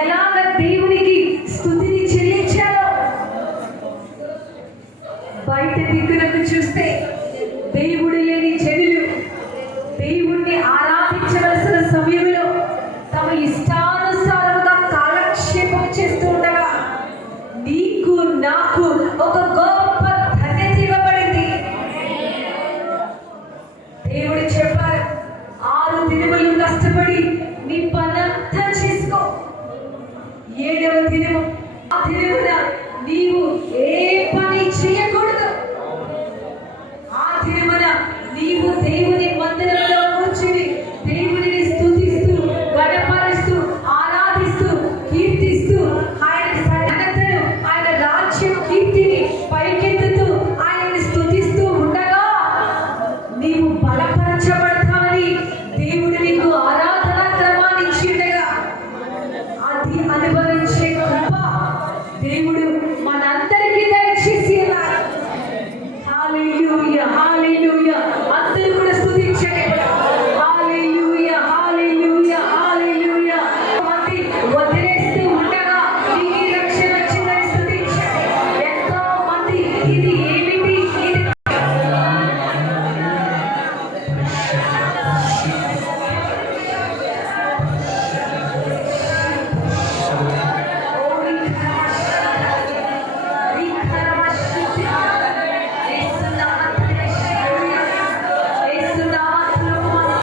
ఎలాగ దేవునికి స్తుతిని చెల్లించాలో బయట దిక్కులకు చూస్తే దేవుడు లేని జనులు దేవుణ్ణి ఆరాధించవలసిన సమయంలో తమ ఇష్టానుసారంగా కాలక్షేపం చేస్తూ ఉండగా నీకు నాకు ఒక గొప్ప ధన్యత ఇవ్వబడింది. దేవుడు చెప్పారు, 6 దినములు కష్టపడి నీ పనంతా చేసుకో, 7వ దినము ఆ దినమున నీవు ఏ